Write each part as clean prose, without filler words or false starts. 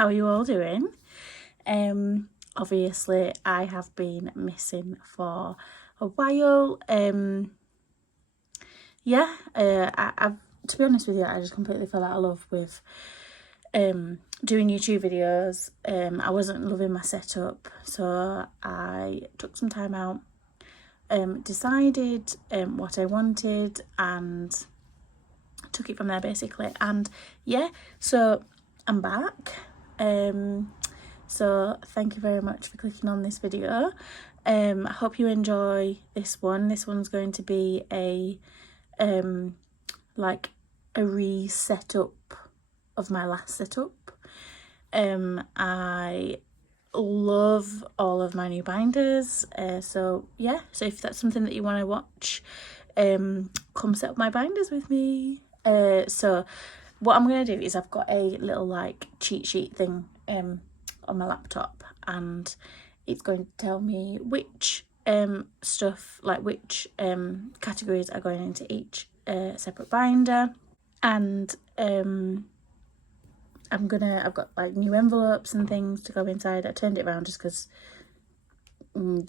how are you all doing? Obviously I have been missing for a while. I've to be honest with you, I just completely fell out of love with doing YouTube videos. I wasn't loving my setup, so I took some time out, decided what I wanted and took it from there basically. And yeah, so I'm back. So thank you very much for clicking on this video. I hope you enjoy this one. This one's going to be a like a reset up of my last setup. I love all of my new binders, so yeah, so if that's something that you want to watch, come set up my binders with me. So what I'm going to do is I've got a little like cheat sheet thing on my laptop, and it's going to tell me which stuff, like which categories are going into each separate binder. And I've got like new envelopes and things to go inside. I turned it around just because I'll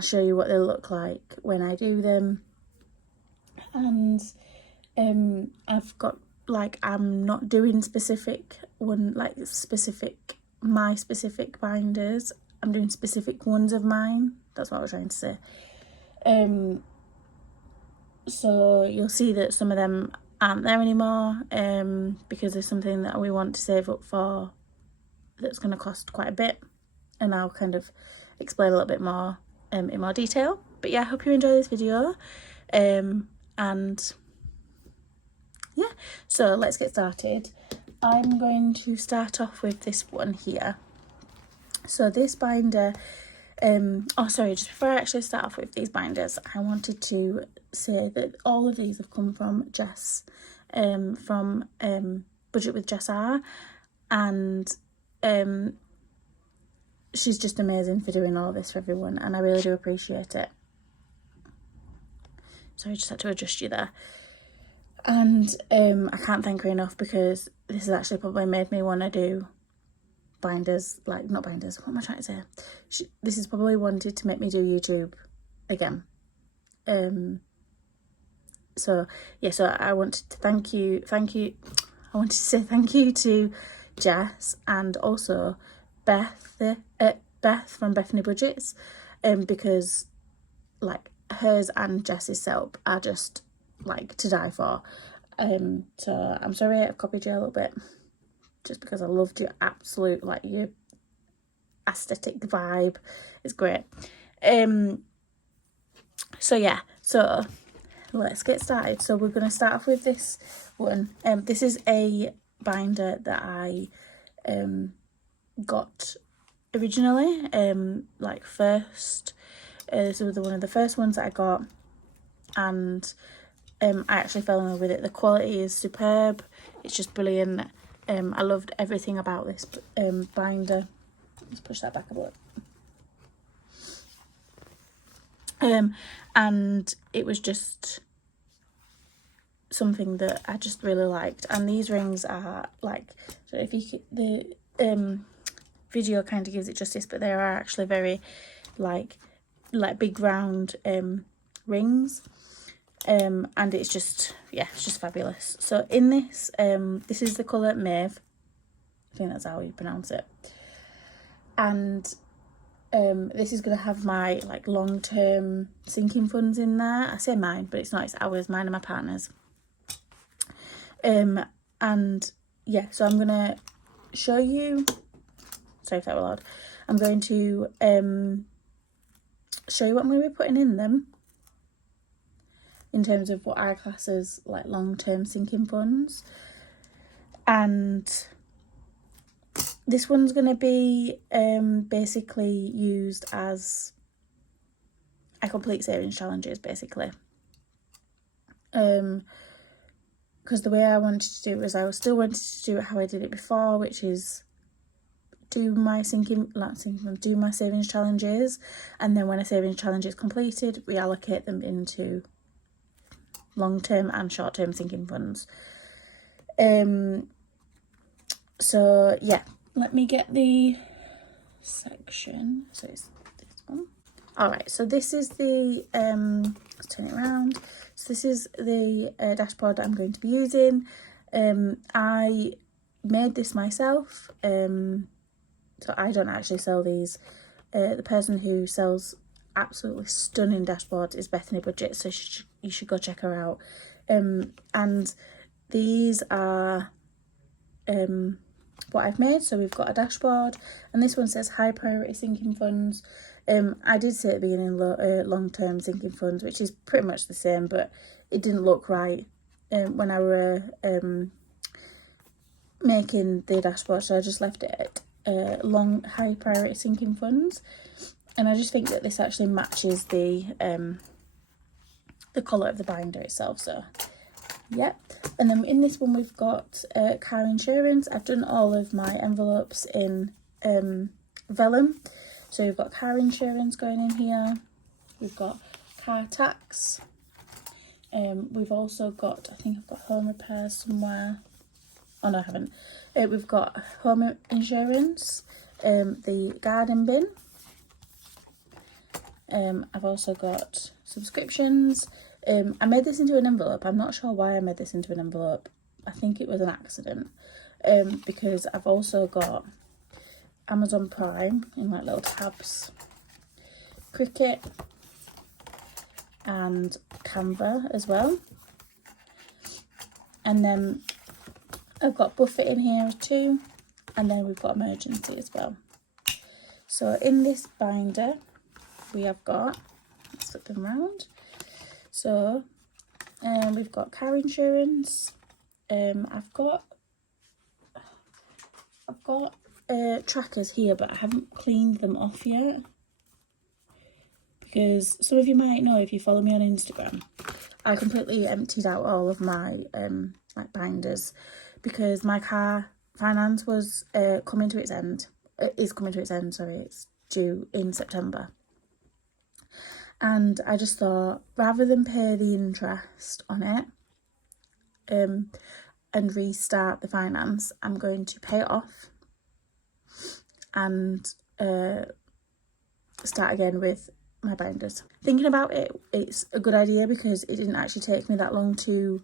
show you what they look like when I do them. And I've got like, I'm not doing my specific binders. I'm doing specific ones of mine. That's what I was trying to say. So you'll see that some of them aren't there anymore, because there's something that we want to save up for that's going to cost quite a bit, and I'll kind of explain a little bit more in more detail. But yeah, I hope you enjoy this video, and yeah, so let's get started. I'm going to start off with this one here. So this binder, just before I actually start off with these binders, I wanted to say that all of these have come from Jess, from Budget with Jess R, and she's just amazing for doing all this for everyone, and I really do appreciate it. So I just had to adjust you there. And I can't thank her enough, because this has actually probably made me want to do binders, like not binders, what am I trying to say? This has probably wanted to make me do YouTube again. So yeah, so I wanted to I wanted to say thank you to Jess, and also Beth from Bethany Budgets, because like hers and Jess's setup are just like to die for. So I'm sorry I've copied you a little bit, just because I loved your absolute, like, your aesthetic vibe. It's great. So yeah, so let's get started. So we're going to start off with this one. This is a binder that I got originally, like first. This was one of the first ones that I got, and I actually fell in love with it. The quality is superb. It's just brilliant. I loved everything about this binder. Let's push that back a bit. And it was just something that I just really liked. And these rings are like, so if you could, the video kind of gives it justice, but they are actually very like big round rings. And it's just, yeah, it's just fabulous. So in this, this is the colour Mauve. I think that's how you pronounce it. And this is going to have my like long-term sinking funds in there. I say mine, but it's not, it's ours, mine and my partner's. And yeah, so I'm going to show you, sorry if that were loud, I'm going to show you what I'm going to be putting in them, in terms of what I class as like long-term sinking funds. And this one's going to be basically used as a complete savings challenges, basically. Because the way I wanted to do it was, I still wanted to do it how I did it before, which is do my do my savings challenges, and then when a savings challenge is completed, reallocate them into long-term and short-term sinking funds. So yeah, let me get the section. So it's this one. All right, so this is the let's turn it around. So this is the dashboard that I'm going to be using. I made this myself, so I don't actually sell these. The person who sells absolutely stunning dashboards is Bethany Budget, so you should go check her out. And these are what I've made. So we've got a dashboard, and this one says high priority sinking funds. I did say at the beginning long-term sinking funds, which is pretty much the same, but it didn't look right when I were making the dashboard, so I just left it at long high priority sinking funds. And I just think that this actually matches the colour of the binder itself. So yep. And then in this one we've got car insurance. I've done all of my envelopes in vellum. So we've got car insurance going in here. We've got car tax. We've also got, I think I've got home repairs somewhere. Oh no, I haven't. We've got home insurance, the garden bin. I've also got subscriptions. I made this into an envelope. I'm not sure why I made this into an envelope. I think it was an accident. Because I've also got Amazon Prime in like little tabs, Cricket, and Canva as well. And then I've got Buffett in here too. And then we've got emergency as well. So in this binder, we have got, let's flip them around. So we've got car insurance. I've got trackers here, but I haven't cleaned them off yet, because some of you might know if you follow me on Instagram, I completely emptied out all of my like binders, because my car finance was coming to its end. Is coming to its end, sorry, it's due in September. And I just thought, rather than pay the interest on it and restart the finance, I'm going to pay it off and start again with my binders. Thinking about it, it's a good idea, because it didn't actually take me that long to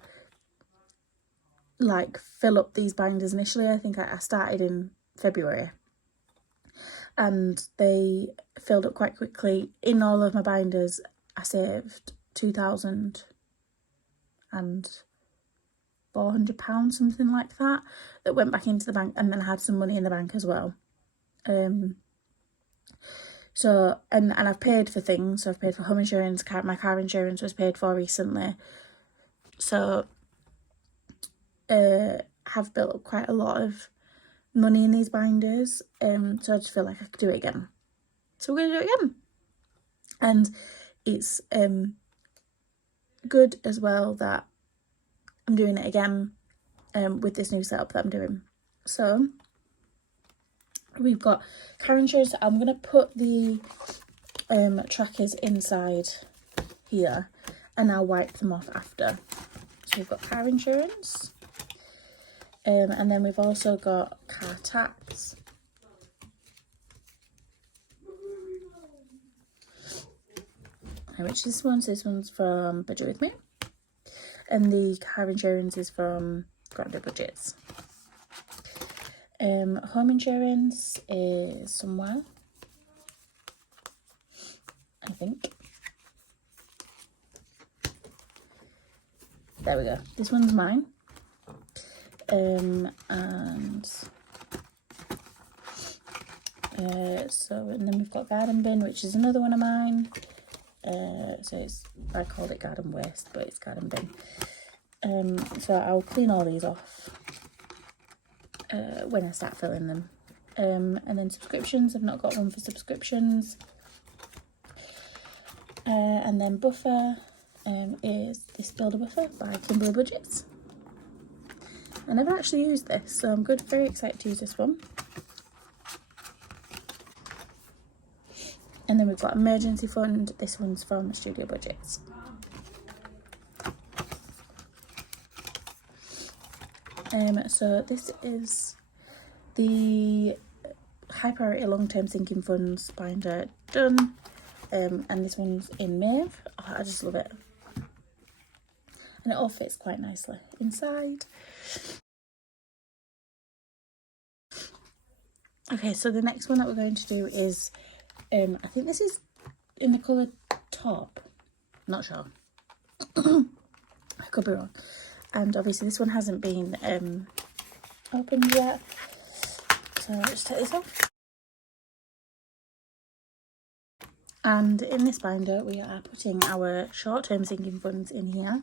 like fill up these binders initially. I think I started in February, and they filled up quite quickly. In all of my binders, I saved £2,400, something like that, that went back into the bank, and then I had some money in the bank as well. So, and I've paid for things. So I've paid for home insurance, my car insurance was paid for recently. So, have built up quite a lot of money in these binders. So I just feel like I could do it again. So we're going to do it again. And it's good as well that I'm doing it again with this new setup that I'm doing. So we've got car insurance. I'm going to put the trackers inside here, and I'll wipe them off after. So we've got car insurance. And then we've also got car tax. Which this one's from Budget With Me. And the car insurance is from Grande Budgets. Home insurance is somewhere, I think. There we go. This one's mine. And then we've got garden bin, which is another one of mine. So I called it garden waste, but it's garden bin. So I'll clean all these off when I start filling them. And then subscriptions, I've not got one for subscriptions. And then buffer is this builder buffer by Kimberly Budgets. I never actually used this, so I'm very excited to use this one. And then we've got emergency fund. This one's from Studio Budgets. So this is the high priority long-term sinking funds binder done, and this one's in mauve. Oh, I just love it, and it all fits quite nicely inside. Okay, so the next one that we're going to do is I think this is in the colour Top, not sure. I could be wrong. And obviously this one hasn't been opened yet, so let's just take this off. And in this binder we are putting our short-term sinking funds in here,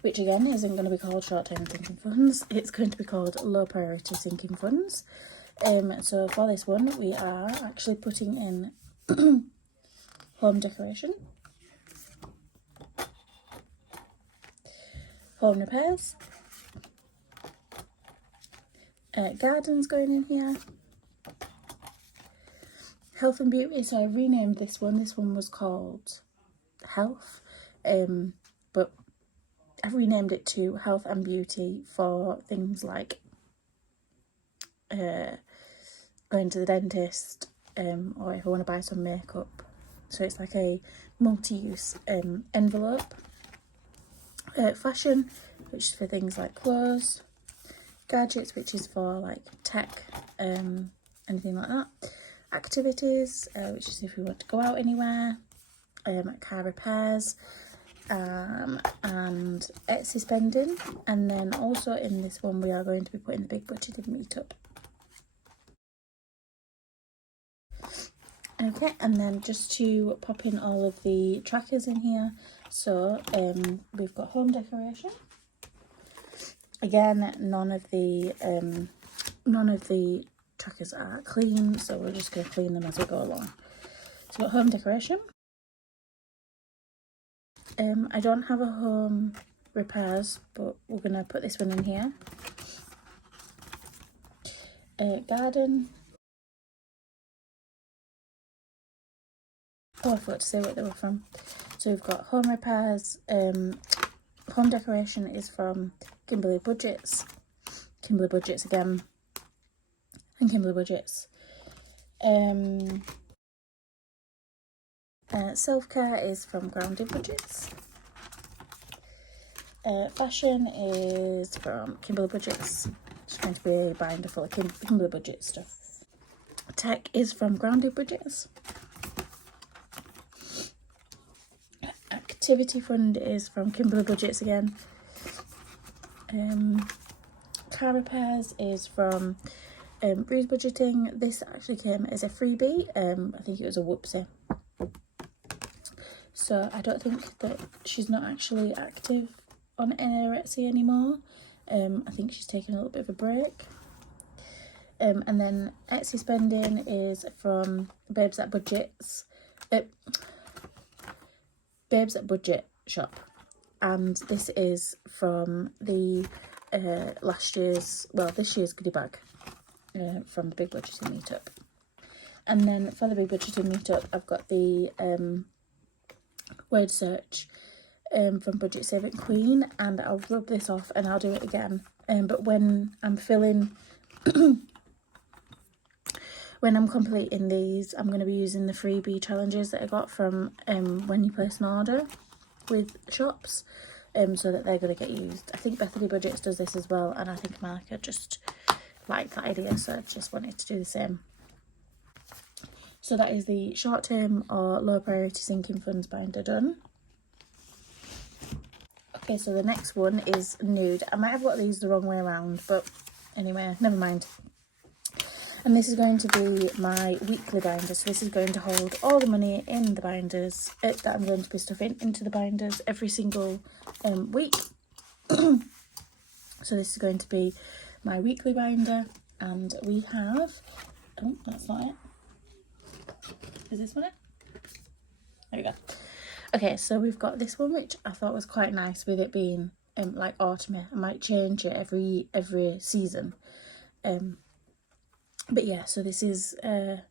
which again isn't going to be called short-term sinking funds, it's going to be called low priority sinking funds. So for this one we are actually putting in home decoration, home repairs, gardens going in here, health and beauty. So I renamed this one. This one was called health, but I've renamed it to health and beauty for things like going to the dentist, or if I want to buy some makeup. So it's like a multi-use envelope. Fashion, which is for things like clothes. Gadgets, which is for like tech, anything like that. Activities, which is if we want to go out anywhere. Car repairs, and Etsy spending. And then also in this one we are going to be putting the big budgeted meetup. Okay, and then just to pop in all of the trackers in here. So we've got home decoration. Again, none of the trackers are clean, so we're just going to clean them as we go along. So we've got home decoration. I don't have a home repairs, but we're going to put this one in here. Garden. Oh, I forgot to say what they were from. So we've got home repairs. Home decoration is from Kimberly Budgets. Kimberly Budgets again. And Kimberly Budgets. Self-care is from Grounded Budgets. Fashion is from Kimberly Budgets. It's going to be a binder full of Kimberly Budget stuff. Tech is from Grounded Budgets. Activity fund is from Kimberly Budgets again. Car repairs is from Breeze Budgeting. This actually came as a freebie. I think it was a whoopsie. So I don't think that she's not actually active on Etsy anymore. I think she's taken a little bit of a break. And then Etsy spending is from Babes at Budgets. Babes at Budget shop, and this is from the this year's goodie bag from the Big Budgeting Meetup. And then for the Big Budgeting Meetup I've got the word search from Budget Saving Queen, and I'll rub this off and I'll do it again, but when I'm filling when I'm completing these, I'm going to be using the freebie challenges that I got from when you place an order with shops, so that they're going to get used. I think Bethany Budgets does this as well, and I think Marika just liked that idea, so I just wanted to do the same. So that is the short-term or low priority sinking funds binder done. Okay, so the next one is nude. I might have got these the wrong way around, but anyway, never mind. And this is going to be my weekly binder. So this is going to hold all the money in the binders that I'm going to be stuffing into the binders every single week. So this is going to be my weekly binder, and we have, oh, that's not it. Is this one it? There we go. Okay, so we've got this one, which I thought was quite nice with it being like autumn. I might change it every season. But yeah, so this is a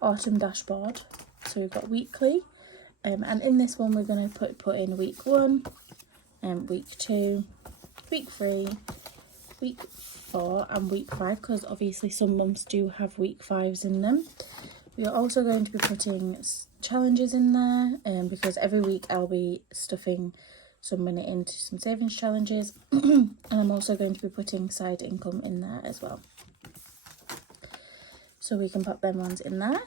autumn dashboard. So we've got weekly, and in this one we're going to put in week 1, week 2, week 3, week 4 and week 5, because obviously some months do have week 5s in them. We are also going to be putting challenges in there, because every week I'll be stuffing some money into some savings challenges. And I'm also going to be putting side income in there as well, so we can pop them ones in there.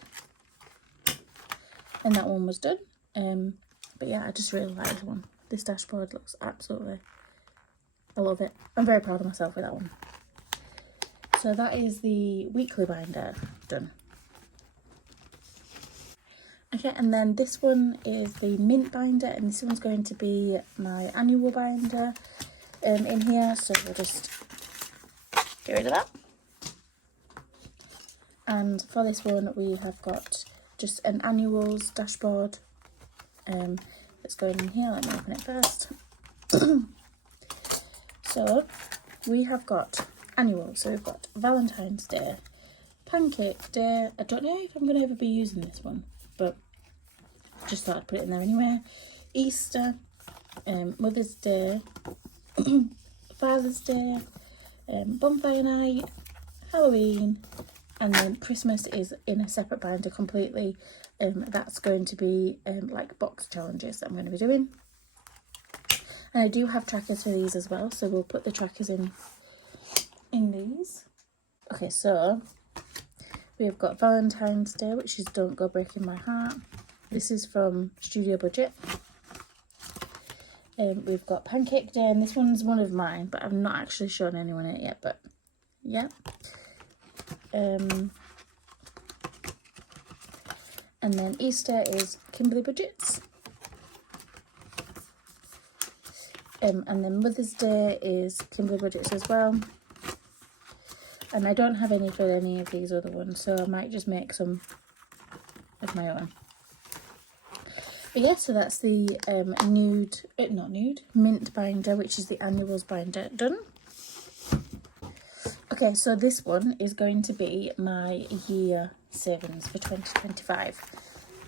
And that one was done. But yeah, I just really like this one. This dashboard looks absolutely, I love it. I'm very proud of myself with that one. So that is the weekly binder done. Okay, and then this one is the mint binder, and this one's going to be my annual binder in here. So we'll just get rid of that. And for this one, we have got just an annuals dashboard that's going in here. Let me open it first. So we have got annuals. So we've got Valentine's Day, Pancake Day. I don't know if I'm going to ever be using this one, but just thought I'd put it in there anyway. Easter, Mother's Day, Father's Day, Bonfire Night, Halloween, and then Christmas is in a separate binder completely. That's going to be like box challenges that I'm going to be doing. And I do have trackers for these as well, so we'll put the trackers in these. Okay, so we've got Valentine's Day, which is Don't Go Breaking My Heart. This is from Studio Budget. We've got Pancake Day, and this one's one of mine, but I've not actually shown anyone it yet, but yeah. And then Easter is Kimberly Budgets. And then Mother's Day is Kimberly Budgets as well. And I don't have any for any of these other ones, so I might just make some of my own. But yeah, so that's the mint binder, which is the annuals binder, done. Okay, so this one is going to be my year savings for 2025.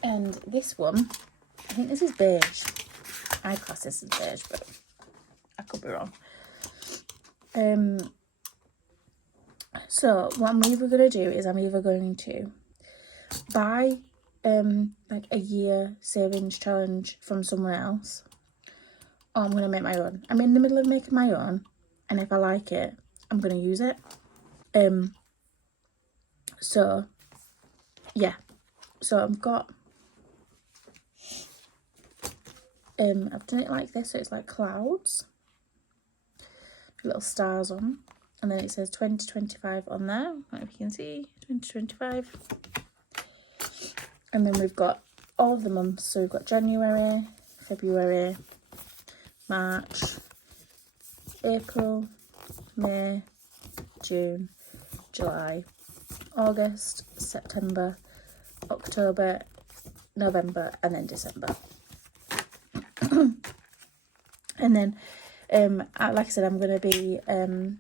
And this one, I think this is beige. I class this as beige, but I could be wrong. So what I'm either going to do is I'm either going to buy like a year savings challenge from someone else, or I'm going to make my own. I'm in the middle of making my own, and if I like it, I'm going to use it. So yeah, so I've got I've done it like this, so it's like clouds, little stars on, and then it says 2025 on there. I don't know if you can see 2025. And then we've got all of the months, so we've got January, February, March, April, May, June, July, August, September, October, November, and then December. And then like I said, I'm going to be I'm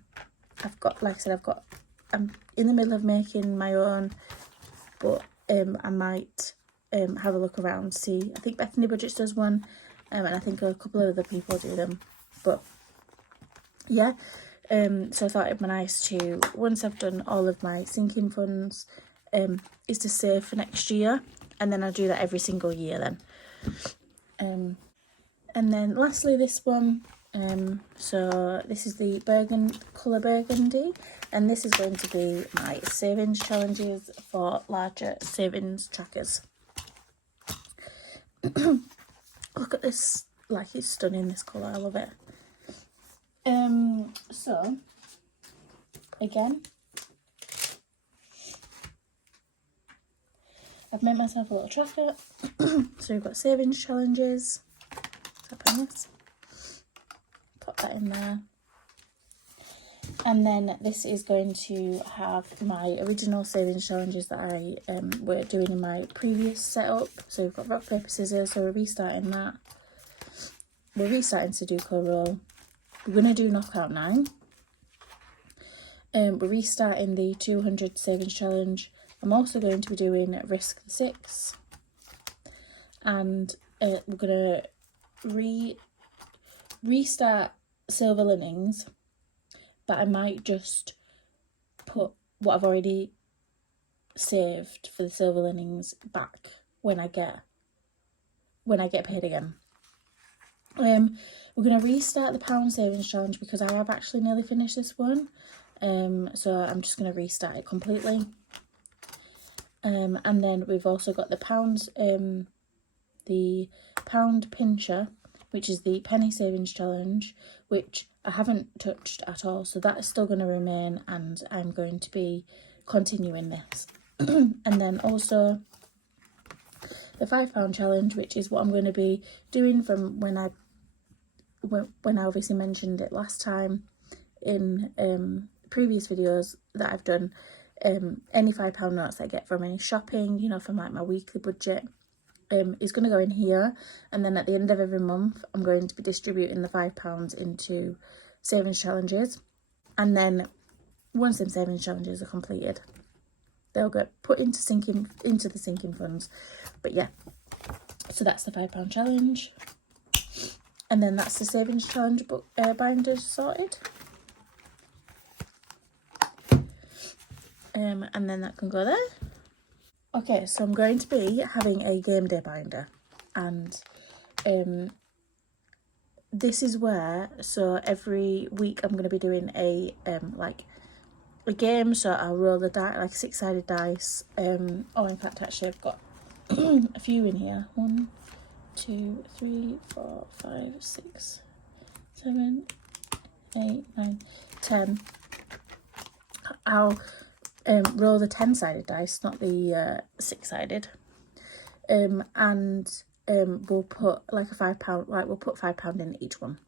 in the middle of making my own, but I might have a look around, see. I think Bethany Budgets does one, and I think a couple of other people do them, but yeah. So I thought it'd be nice to, once I've done all of my sinking funds, is to save for next year, and then I'll do that every single year then. And then lastly this one, so this is the colour burgundy, and this is going to be my savings challenges for larger savings trackers. Look at this, like, it's stunning, this colour, I love it. So again, I've made myself a little tracker. So we've got savings challenges. Tap on this, pop that in there, and then this is going to have my original savings challenges that I were doing in my previous setup. So we've got rock, paper, scissors, so we're restarting that. We're restarting Sudoku roll. We're going to do knockout 9. We're restarting the 200 savings challenge. I'm also going to be doing risk 6, and we're going to restart silver linings, but I might just put what I've already saved for the silver linings back when I get paid again. We're going to restart the pound savings challenge because I have actually nearly finished this one. So I'm just going to restart it completely. And then we've also got the pound pincher, which is the penny savings challenge, which I haven't touched at all. So that is still going to remain, and I'm going to be continuing this. And then also the £5 challenge, which is what I'm going to be doing from when I obviously mentioned it last time in previous videos that I've done. Any £5 notes that I get from any shopping, you know, from like my weekly budget, is going to go in here, and then at the end of every month I'm going to be distributing the £5 into savings challenges, and then once them savings challenges are completed, they'll get put into the sinking funds. But yeah, so that's the £5 challenge, and then that's the savings challenge book binders sorted. And then that can go there. Okay, so I'm going to be having a game day binder, and this is where, so every week I'm going to be doing a game. So I'll roll the dice, like 6-sided dice. Oh, in fact, actually I've got a few in here. 1, 2, 3, 4, 5, 6, 7, 8, 9, 10. I'll roll the 10-sided dice, not the 6-sided, and we'll put like a £5, like we'll put £5 in each one,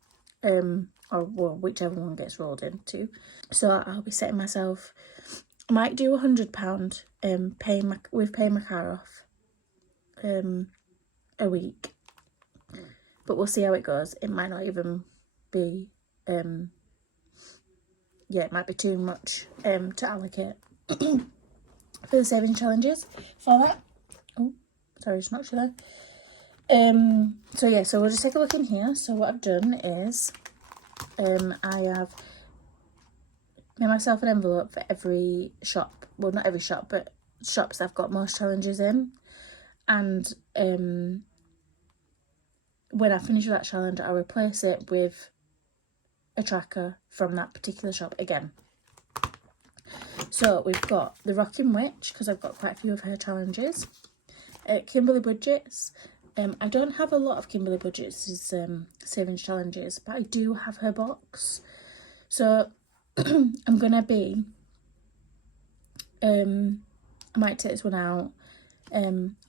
or well, whichever one gets rolled into. So I'll be setting myself, I might do £100 paying my car off a week, but we'll see how it goes. It might not even be yeah, it might be too much to allocate for the saving challenges for that. Oh, sorry, it's not sure. So yeah, so we'll just take a look in here. So what I've done is I have made myself an envelope for every shop, well, not every shop, but shops that I've got most challenges in, and when I finish that challenge, I'll replace it with a tracker from that particular shop again. So we've got the Rockin' Witch, because I've got quite a few of her challenges. Kimberly Budgets. I don't have a lot of Kimberly Budgets' savings challenges, but I do have her box. So I'm going to be, I might take this one out,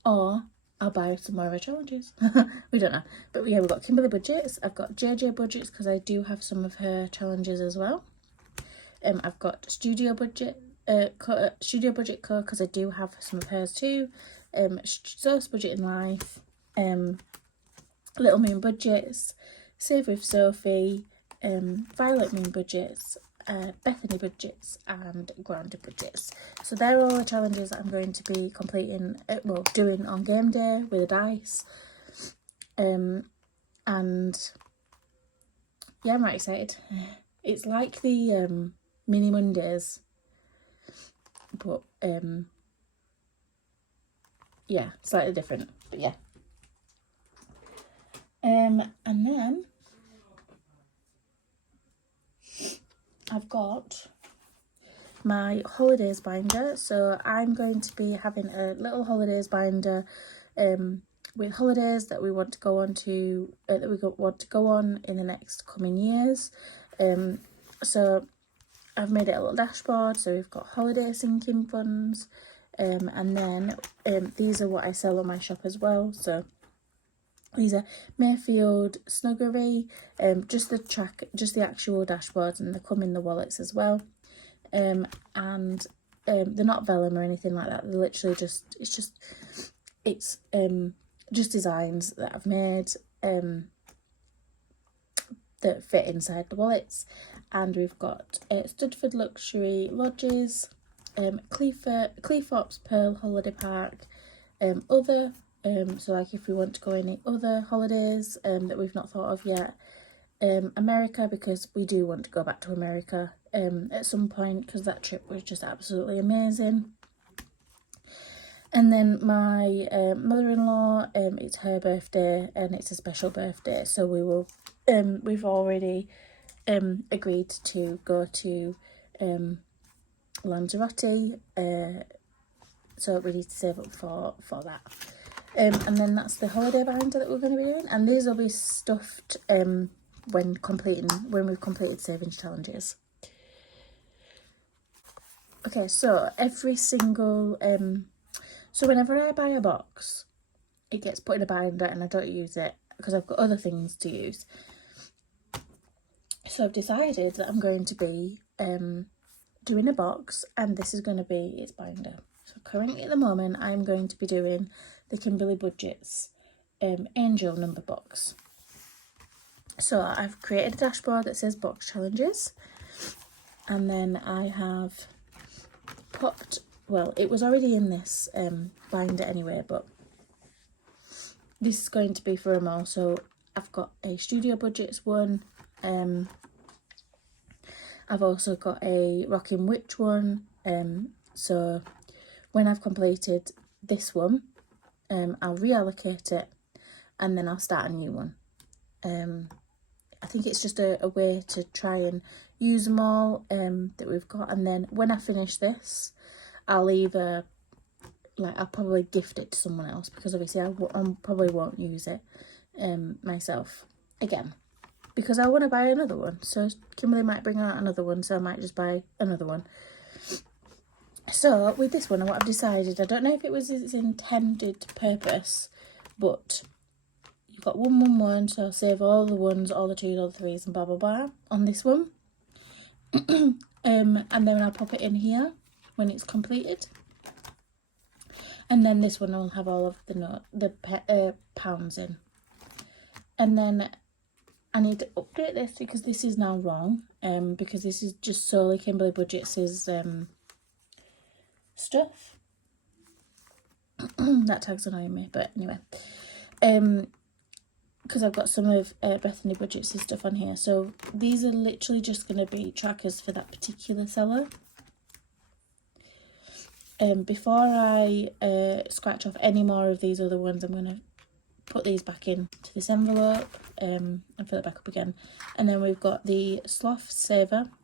or I'll buy some more of her challenges. We don't know. But yeah, we've got Kimberly Budgets. I've got JJ Budgets, because I do have some of her challenges as well. I've got Studio Budget Co, because I do have some of hers too. Sauce Budget in Life, Little Moon Budgets, Save with Sophie, Violet Moon Budgets, Bethany Budgets, and Grounded Budgets. So they're all the challenges that I'm going to be completing, well, doing on game day with a dice. And yeah, I'm right excited. It's like the mini Mondays, but yeah, slightly different, but yeah. And then I've got my holidays binder. So I'm going to be having a little holidays binder with holidays that we want to go on to, want to go on in the next coming years. So I've made it a little dashboard. So we've got holiday sinking funds, and then these are what I sell on my shop as well. So these are Mayfield Snuggery, just the actual dashboards, and they come in the wallets as well. And they're not vellum or anything like that. They're literally just designs that I've made that fit inside the wallets. And we've got Studford Luxury Lodges, Cleethorpes Pearl Holiday Park, other, so like if we want to go any other holidays that we've not thought of yet, America, because we do want to go back to America at some point, because that trip was just absolutely amazing. And then my mother-in-law, it's her birthday and it's a special birthday, so we will we've already agreed to go to Lanzarote, so we need to save up for that. And then that's the holiday binder that we're going to be doing, and these will be stuffed when we've completed savings challenges. Okay, so every single so whenever I buy a box, it gets put in a binder and I don't use it because I've got other things to use. So I've decided that I'm going to be doing a box, and this is going to be its binder. So currently at the moment I'm going to be doing the Kimberley Budgets angel number box. So I've created a dashboard that says box challenges, and then I have popped, well, it was already in this binder anyway, but this is going to be for them all. So I've got a Studio Budgets one, I've also got a Rockin' Witch one, so when I've completed this one, I'll reallocate it and then I'll start a new one. I think it's just a way to try and use them all that we've got, and then when I finish this, I'll either, I'll probably gift it to someone else, because obviously I probably won't use it myself again, because I want to buy another one. So Kimberley might bring out another one, so I might just buy another one. So with this one, what I've decided, I don't know if it was its intended purpose, but you've got 111, so I'll save all the ones, all the twos, all the threes, and blah blah blah on this one. And then I'll pop it in here when it's completed. And then this one will have all of the pounds in. And then I need to update this because this is now wrong. Because this is just solely Kimberley Budgets' stuff. That tag's annoying me, but anyway. Because I've got some of Bethany Budgets' stuff on here. So these are literally just going to be trackers for that particular seller. Before I scratch off any more of these other ones, I'm going to put these back into this envelope and fill it back up again. And then we've got the Sloth Savings.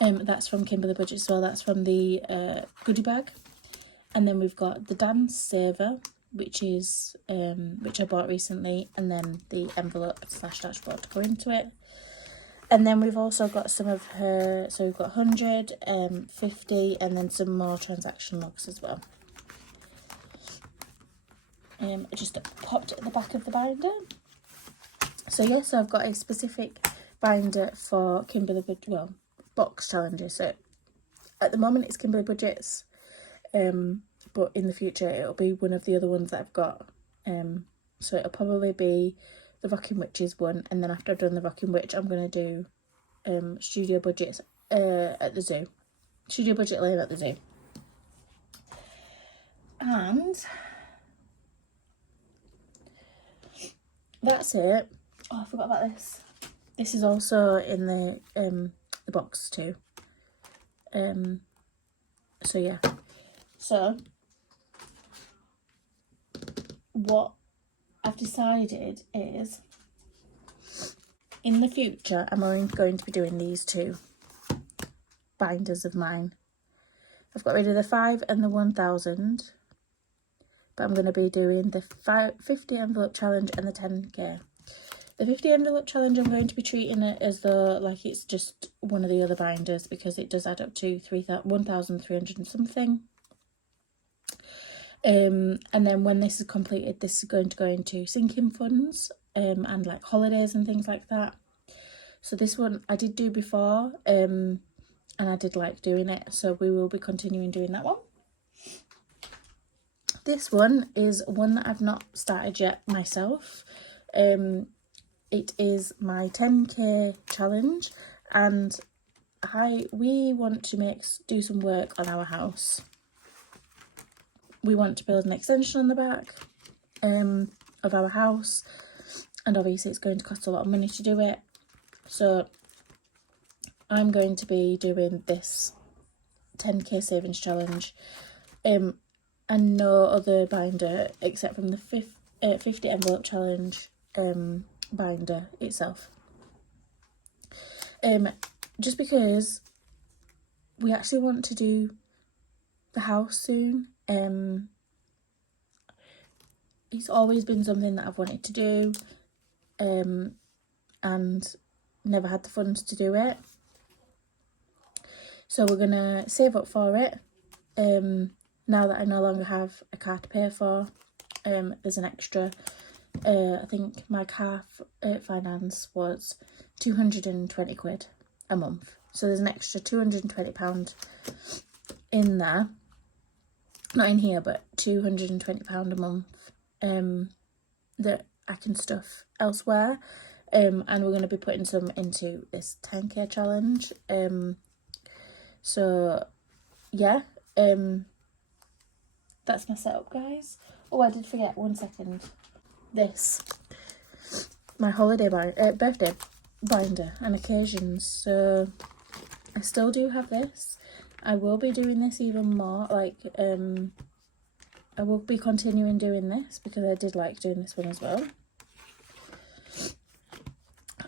That's from Kimberley Budget, so that's from the goodie bag. And then we've got the Dance Saver, which is which I bought recently, and then the envelope / dashboard to go into it. And then we've also got some of her, so we've got 100, 50, and then some more transaction logs as well. Just popped at the back of the binder. So yes, so I've got a specific binder for Kimberley Budget, well, box challenges. So at the moment it's Kimberley Budgets, but in the future it'll be one of the other ones that I've got. So it'll probably be the Rockin' Witches one, and then after I've done the Rockin' Witch, I'm going to do Studio Budgets at the zoo. Studio Budget Lane at the zoo. And that's it. Oh, I forgot about this. This is also in the box too. So yeah. So what I've decided is, in the future, I'm only going to be doing these two binders of mine. I've got rid of the 5 and the 1000, but I'm going to be doing the 50 envelope challenge and the 10k. The 50 envelope challenge, I'm going to be treating it as though like it's just one of the other binders, because it does add up to 1,300 and something. And then when this is completed, this is going to go into sinking funds and like holidays and things like that. So this one I did do before, and I did like doing it, so we will be continuing doing that one. This one is one that I've not started yet myself. It is my 10k challenge, and we want to do some work on our house. We want to build an extension on the back of our house, and obviously it's going to cost a lot of money to do it. So I'm going to be doing this 10k savings challenge, and no other binder except from the 50 envelope challenge binder itself. Just because we actually want to do the house soon. It's always been something that I've wanted to do, and never had the funds to do it. So we're gonna save up for it. Now that I no longer have a car to pay for, there's an extra. I think my car finance was £220 a month. So there's an extra £220 in there. Not in here, but £220 a month that I can stuff elsewhere. And we're going to be putting some into this 10k challenge. So yeah, that's my setup, guys. Oh, I did forget, 1 second. This, my holiday birthday binder and occasions. So I still do have this. I will be doing this even more, like I will be continuing doing this because I did like doing this one as well.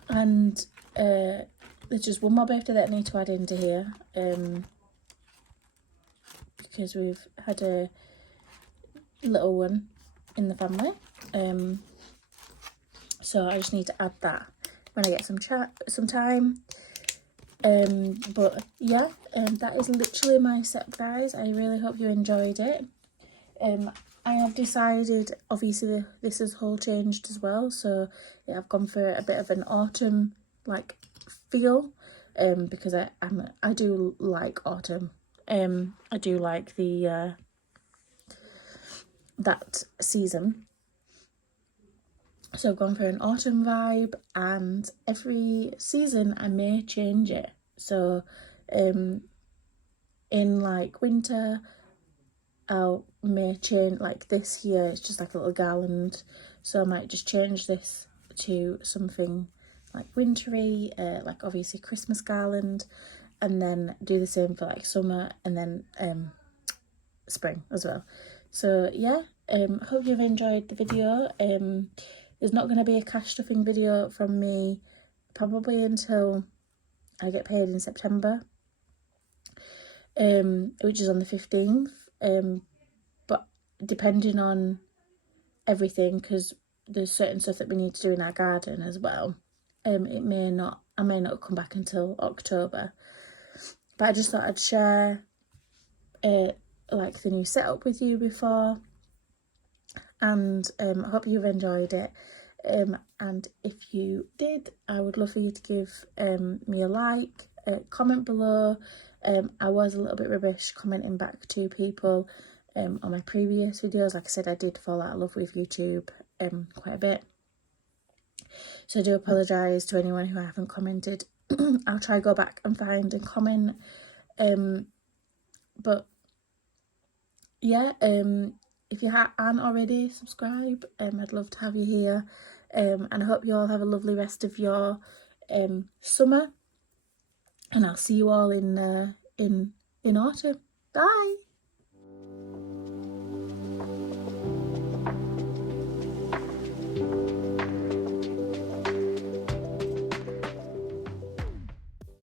And there's just one more birthday that I need to add into here, because we've had a little one in the family, so I just need to add that when I get some time. But yeah, that is literally my setup, guys. I really hope you enjoyed it. I have decided, obviously this has whole changed as well, so yeah, I've gone for a bit of an autumn like feel, because I do like autumn. I do like the that season. So I've gone for an autumn vibe, and every season I may change it. So in like winter, I may change, like this year it's just like a little garland, so I might just change this to something like wintry, like obviously Christmas garland, and then do the same for like summer, and then spring as well. So yeah, hope you've enjoyed the video. There's not going to be a cash stuffing video from me probably until I get paid in September, which is on the 15th. But depending on everything, because there's certain stuff that we need to do in our garden as well, I may not come back until October. But I just thought I'd share like the new setup with you before, and I hope you've enjoyed it. And if you did, I would love for you to give me a like, comment below. I was a little bit rubbish commenting back to people on my previous videos. Like I said, I did fall out of love with YouTube quite a bit, so I do apologise to anyone who I haven't commented. I'll try go back and find and comment, but yeah, if you aren't already subscribed, I'd love to have you here, and I hope you all have a lovely rest of your summer, and I'll see you all in autumn. Bye.